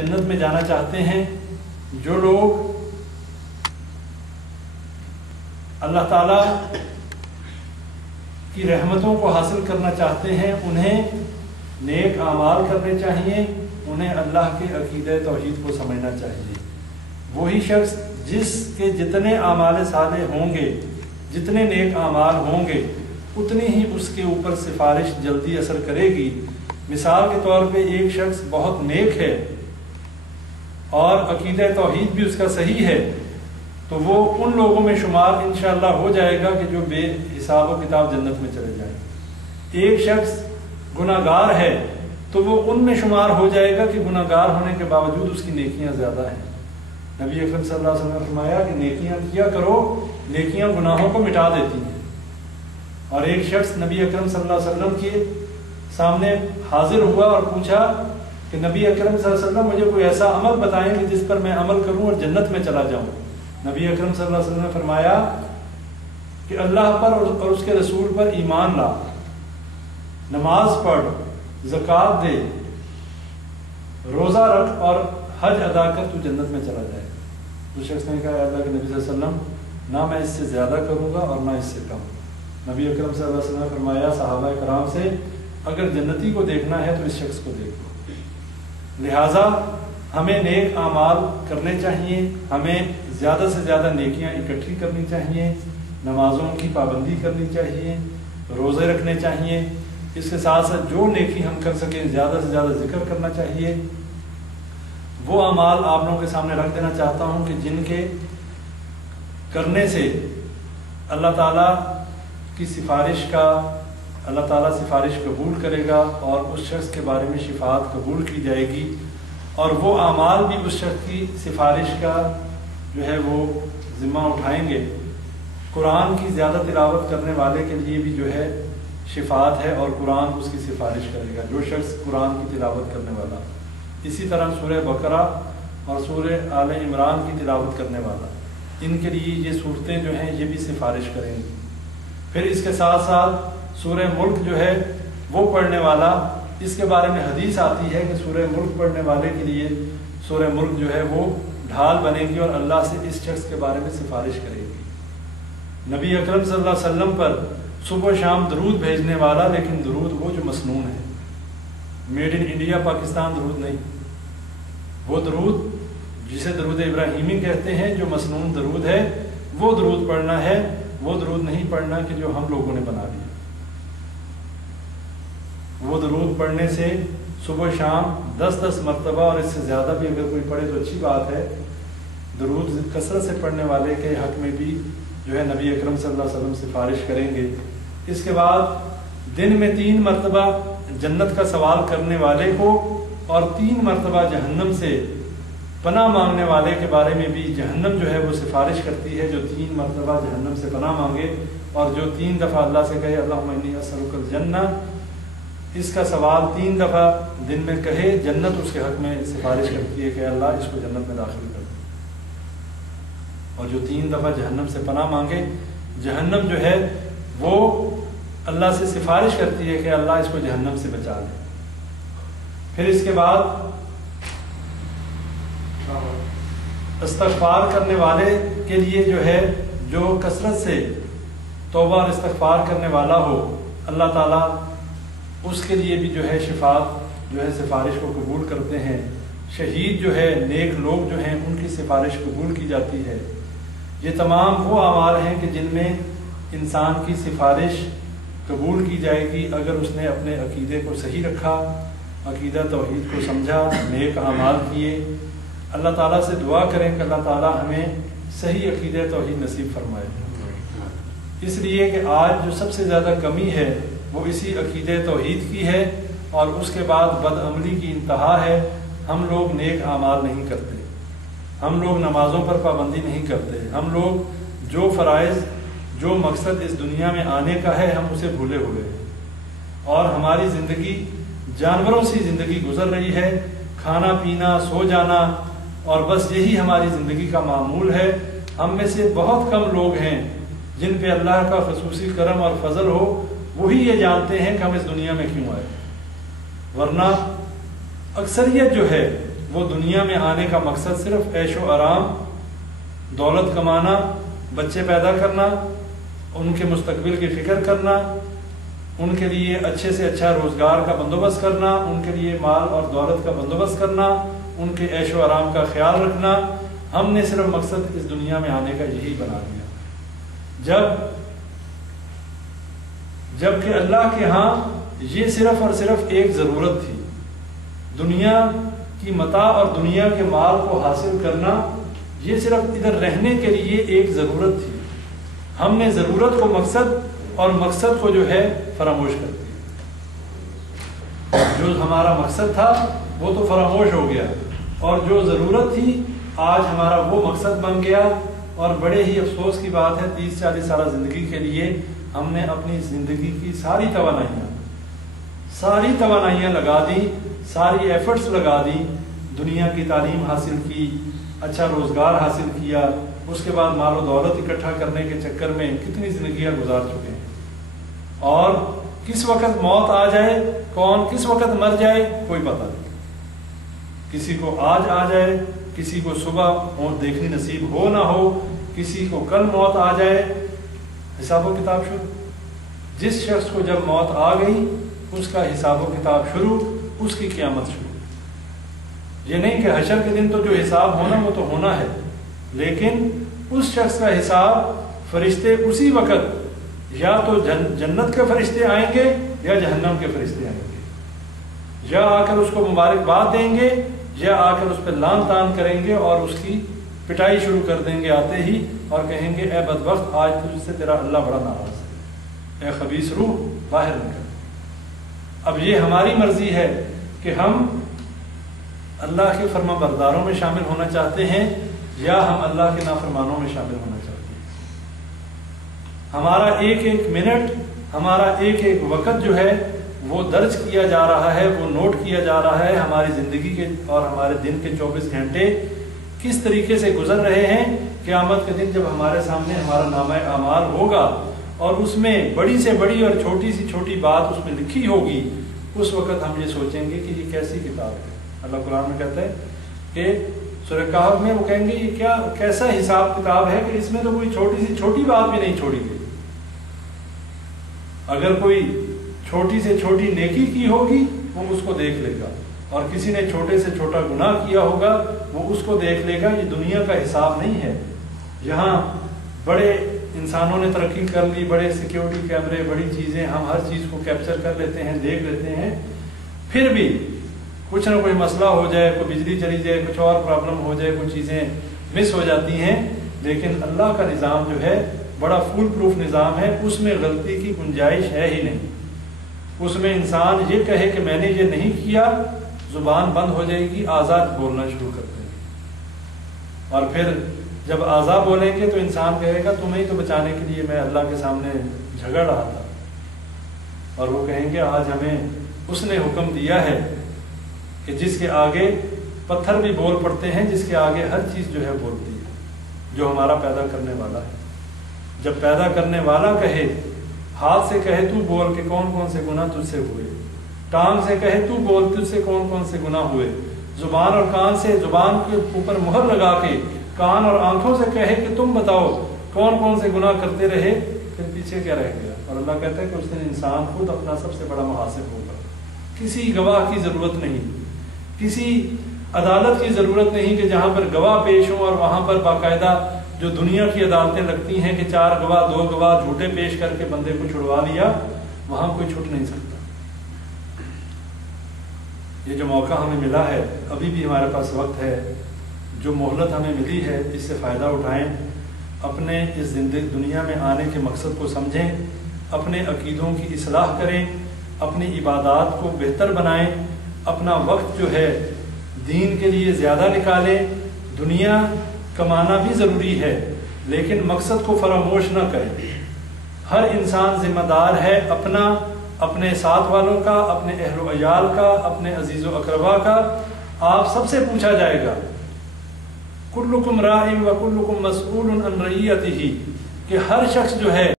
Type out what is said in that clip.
جنت میں جانا چاہتے ہیں، جو لوگ اللہ تعالیٰ کی رحمتوں کو حاصل کرنا چاہتے ہیں، انہیں نیک اعمال کرنے چاہیے، انہیں اللہ کے عقیدہ توحید کو سمجھنا چاہیے۔ وہی شخص جس کے جتنے اعمال صالح ہوں گے، جتنے نیک اعمال ہوں گے، اتنی ہی اس کے اوپر سفارش جلدی اثر کرے گی۔ مثال کے طور پہ ایک شخص بہت نیک ہے اور عقیدہ توحید بھی اس کا صحیح ہے، تو وہ ان لوگوں میں شمار انشاءاللہ ہو جائے گا کہ جو بے حساب و کتاب جنت میں چلے جائیں۔ ایک شخص گناہ گار ہے تو وہ ان میں شمار ہو جائے گا کہ گناہ گار ہونے کے باوجود اس کی نیکیاں زیادہ ہیں۔ نبی اکرم صلی اللہ علیہ وسلم نے فرمایا کہ نیکیاں کیا کرو، نیکیاں گناہوں کو مٹا دیتی ہیں۔ اور ایک شخص نبی اکرم صلی اللہ علیہ وسلم کے سامنے حاضر ہوا اور پوچھا کہ نبی اکرم صلی اللہ علیہ وسلم مجھے کوئی ایسا عمل بتائیں کہ جس پر میں عمل کروں اور جنت میں چلا جاؤں۔ نبی اکرم صلی اللہ علیہ وسلم نے فرمایا کہ اللہ پر اور اس کے رسول پر ایمان لا، نماز پڑھ، زکوٰۃ دے، روزہ رکھ اور حج ادا کر، تو جنت میں چلا جائے۔ اس شخص نے کہا اللہ کے نبی صلی اللہ علیہ وسلم، نہ میں اس سے زیادہ کروں گا اور نہ اس سے کم۔ نبی اکرم صلی اللہ علیہ وسلم نے فرمایا صحابہ کرام سے، اگر جنتی کو دیکھنا ہے تو اس شخص کو دیکھو۔ لہٰذا ہمیں نیک اعمال کرنے چاہیے، ہمیں زیادہ سے زیادہ نیکیاں اکٹھی کرنی چاہیے، نمازوں کی پابندی کرنی چاہیے، روزے رکھنے چاہیے، اس کے ساتھ ساتھ جو نیکی ہم کر سکیں زیادہ سے زیادہ ذکر کرنا چاہیے۔ وہ اعمال آپ لوگوں کے سامنے رکھ دینا چاہتا ہوں کہ جن کے کرنے سے اللہ تعالیٰ کی سفارش کا اللہ تعالیٰ سفارش قبول کرے گا اور اس شخص کے بارے میں شفاعت قبول کی جائے گی، اور وہ اعمال بھی اس شخص کی سفارش کا جو ہے وہ ذمہ اٹھائیں گے۔ قرآن کی زیادہ تلاوت کرنے والے کے لیے بھی جو ہے شفاعت ہے اور قرآن اس کی سفارش کرے گا، جو شخص قرآن کی تلاوت کرنے والا۔ اسی طرح سورہ بقرہ اور سورہ آل عمران کی تلاوت کرنے والا، ان کے لیے یہ صورتیں جو ہیں یہ بھی سفارش کریں گی۔ پھر اس کے ساتھ ساتھ سورہ ملک جو ہے وہ پڑھنے والا، اس کے بارے میں حدیث آتی ہے کہ سورہ ملک پڑھنے والے کے لیے سورہ ملک جو ہے وہ ڈھال بنے گی اور اللہ سے اس شخص کے بارے میں سفارش کرے گی۔ نبی اکرم صلی اللہ علیہ وسلم پر صبح و شام درود بھیجنے والا، لیکن درود وہ جو مسنون ہے، میڈ ان انڈیا پاکستان درود نہیں، وہ درود جسے درود ابراہیمی کہتے ہیں، جو مسنون درود ہے وہ درود پڑھنا ہے، وہ درود نہیں پڑھنا کہ جو ہم لوگوں نے بنا لیا۔ وہ درود پڑھنے سے صبح و شام 10 مرتبہ اور اس سے زیادہ بھی اگر کوئی پڑھے تو اچھی بات ہے۔ درود کثرت سے پڑھنے والے کے حق میں بھی جو ہے نبی اکرم صلی اللہ علیہ وسلم سفارش کریں گے۔ اس کے بعد دن میں 3 مرتبہ جنت کا سوال کرنے والے کو اور 3 مرتبہ جہنم سے پناہ مانگنے والے کے بارے میں بھی جہنم جو ہے وہ سفارش کرتی ہے، جو 3 مرتبہ جہنم سے پناہ مانگے اور جو 3 دفعہ اللہ سے کہے اللہم انی اسألک الجنہ، اس کا سوال 3 دفعہ دن میں کہے، جنت اس کے حق میں سفارش کرتی ہے کہ اللہ اس کو جنت میں داخل کر دے۔ اور جو 3 دفعہ جہنم سے پناہ مانگے، جہنم جو ہے وہ اللہ سے سفارش کرتی ہے کہ اللہ اس کو جہنم سے بچا لے۔ پھر اس کے بعد استغفار کرنے والے کے لیے جو ہے، جو کثرت سے توبہ اور استغفار کرنے والا ہو، اللہ تعالیٰ اس کے لیے بھی جو ہے شفاعت جو ہے سفارش کو قبول کرتے ہیں۔ شہید جو ہے، نیک لوگ جو ہیں، ان کی سفارش قبول کی جاتی ہے۔ یہ تمام وہ اعمال ہیں کہ جن میں انسان کی سفارش قبول کی جائے گی اگر اس نے اپنے عقیدے کو صحیح رکھا، عقیدہ توحید کو سمجھا، نیک اعمال کیے۔ اللہ تعالیٰ سے دعا کریں کہ اللہ تعالیٰ ہمیں صحیح عقیدہ توحید نصیب فرمائے۔ اس لیے کہ آج جو سب سے زیادہ کمی ہے وہ اسی عقیدہ توحید کی ہے، اور اس کے بعد بد عملی کی انتہا ہے۔ ہم لوگ نیک اعمال نہیں کرتے، ہم لوگ نمازوں پر پابندی نہیں کرتے، ہم لوگ جو فرائض، جو مقصد اس دنیا میں آنے کا ہے ہم اسے بھولے ہوئے ہیں، اور ہماری زندگی جانوروں سی زندگی گزر رہی ہے، کھانا پینا، سو جانا، اور بس یہی ہماری زندگی کا معمول ہے۔ ہم میں سے بہت کم لوگ ہیں جن پہ اللہ کا خصوصی کرم اور فضل ہو، وہی یہ جانتے ہیں کہ ہم اس دنیا میں کیوں آئے، ورنہ اکثریت جو ہے وہ دنیا میں آنے کا مقصد صرف عیش و آرام، دولت کمانا، بچے پیدا کرنا، ان کے مستقبل کی فکر کرنا، ان کے لیے اچھے سے اچھا روزگار کا بندوبست کرنا، ان کے لیے مال اور دولت کا بندوبست کرنا، ان کے عیش و آرام کا خیال رکھنا، ہم نے صرف مقصد اس دنیا میں آنے کا یہی بنا دیا، جبکہ اللہ کے ہاں یہ صرف اور صرف ایک ضرورت تھی۔ دنیا کی متاع اور دنیا کے مال کو حاصل کرنا یہ صرف ادھر رہنے کے لیے ایک ضرورت تھی۔ ہم نے ضرورت کو مقصد اور مقصد کو جو ہے فراموش کر دیا۔ جو ہمارا مقصد تھا وہ تو فراموش ہو گیا، اور جو ضرورت تھی آج ہمارا وہ مقصد بن گیا۔ اور بڑے ہی افسوس کی بات ہے، 30-40 سالہ زندگی کے لیے ہم نے اپنی زندگی کی ساری توانائیاں لگا دی، ساری ایفرٹس لگا دی، دنیا کی تعلیم حاصل کی، اچھا روزگار حاصل کیا، اس کے بعد مال و دولت اکٹھا کرنے کے چکر میں کتنی زندگیاں گزار چکے ہیں، اور کس وقت موت آ جائے، کون کس وقت مر جائے کوئی پتہ نہیں۔ کسی کو آج آ جائے، کسی کو صبح موت دیکھنی نصیب ہو نہ ہو، کسی کو کل موت آ جائے، حساب و کتاب شروع۔ جس شخص کو جب موت آ گئی اس کا حساب و کتاب شروع، اس کی قیامت شروع۔ یہ نہیں کہ حشر کے دن تو جو حساب ہونا وہ تو ہونا ہے، لیکن اس شخص کا حساب فرشتے اسی وقت یا تو جنت کے فرشتے آئیں گے یا جہنم کے فرشتے آئیں گے، یا آ کر اس کو مبارکباد دیں گے یا آ کر اس پہ لان تان کریں گے اور اس کی پٹائی شروع کر دیں گے آتے ہی، اور کہیں گے اے بدبخت آج تجھ سے تیرا اللہ بڑا ناراض ہے، اے خبیث روح باہر نکل۔ اب یہ ہماری مرضی ہے کہ ہم اللہ کے فرما برداروں میں شامل ہونا چاہتے ہیں یا ہم اللہ کے نافرمانوں میں شامل ہونا چاہتے ہیں۔ ہمارا ایک ایک منٹ، ہمارا ایک ایک وقت جو ہے وہ درج کیا جا رہا ہے، وہ نوٹ کیا جا رہا ہے۔ ہماری زندگی کے اور ہمارے دن کے 24 گھنٹے کس طریقے سے گزر رہے ہیں۔ قیامت کے دن جب ہمارے سامنے ہمارا نامہ اعمال ہوگا اور اس میں بڑی سے بڑی اور چھوٹی سے چھوٹی بات اس میں لکھی ہوگی، اس وقت ہم یہ سوچیں گے کہ یہ کیسی کتاب ہے۔ اللہ قرآن میں کہتا ہے کہ سورہ کہف میں وہ کہیں گے یہ کیا کیسا حساب کتاب ہے کہ اس میں تو کوئی چھوٹی سی چھوٹی بات بھی نہیں چھوڑی گئی۔ اگر کوئی چھوٹی سے چھوٹی نیکی کی ہوگی وہ اس کو دیکھ لے گا، اور کسی نے چھوٹے سے چھوٹا گناہ کیا ہوگا وہ اس کو دیکھ لے گا۔ یہ دنیا کا حساب نہیں ہے۔ یہاں بڑے انسانوں نے ترقی کر لی، بڑے سیکیورٹی کیمرے، بڑی چیزیں، ہم ہر چیز کو کیپچر کر لیتے ہیں، دیکھ لیتے ہیں، پھر بھی کچھ نہ کوئی مسئلہ ہو جائے، کوئی بجلی چلی جائے، کچھ اور پرابلم ہو جائے، کچھ چیزیں مس ہو جاتی ہیں، لیکن اللہ کا نظام جو ہے بڑا فول پروف نظام ہے، اس میں غلطی کی گنجائش ہے ہی نہیں۔ اس میں انسان یہ کہے کہ میں نے یہ نہیں کیا، زبان بند ہو جائے گی، آزاد بولنا شروع کر دیں گے، اور پھر جب آزاد بولیں گے تو انسان کہے گا تمہیں تو بچانے کے لیے میں اللہ کے سامنے جھگڑ رہا تھا، اور وہ کہیں گے آج ہمیں اس نے حکم دیا ہے کہ جس کے آگے پتھر بھی بول پڑتے ہیں، جس کے آگے ہر چیز جو ہے بولتی ہے، جو ہمارا پیدا کرنے والا ہے۔ جب پیدا کرنے والا کہے، ہاتھ سے کہے تو بول کہ کون کون سے گناہ تجھ سے ہوئے، ٹانگ سے کہے تو بول تجھ سے کون کون سے گناہ ہوئے، زبان اور کان سے زبان کے اوپر مہر لگا کے کان اور آنکھوں سے کہے کہ تم بتاؤ کون کون سے گناہ کرتے رہے، پھر پیچھے کیا رہ گیا۔ اور اللہ کہتا ہے کہ اس دن انسان خود اپنا سب سے بڑا محاسب ہوگا۔ کسی گواہ کی ضرورت نہیں، کسی عدالت کی ضرورت نہیں کہ جہاں پر گواہ پیش ہوں، اور وہاں پر باقاعدہ جو دنیا کی عدالتیں لگتی ہیں کہ 4 گواہ 2 گواہ جھوٹے پیش کر کے بندے کو چھڑوا لیا، وہاں کوئی چھوٹ نہیں سکتا۔ یہ جو موقع ہمیں ملا ہے، ابھی بھی ہمارے پاس وقت ہے، جو مہلت ہمیں ملی ہے اس سے فائدہ اٹھائیں، اپنے اس دنیا میں آنے کے مقصد کو سمجھیں، اپنے عقیدوں کی اصلاح کریں، اپنی عبادات کو بہتر بنائیں، اپنا وقت جو ہے دین کے لیے زیادہ نکالیں۔ دنیا کمانا بھی ضروری ہے لیکن مقصد کو فراموش نہ کریں۔ ہر انسان ذمہ دار ہے اپنا، اپنے ساتھ والوں کا، اپنے اہل و عیال کا، اپنے عزیز و اقربا کا۔ آپ سب سے پوچھا جائے گا، کلکم راع و کلکم مسئول عن رعیتہ، کہ ہر شخص جو ہے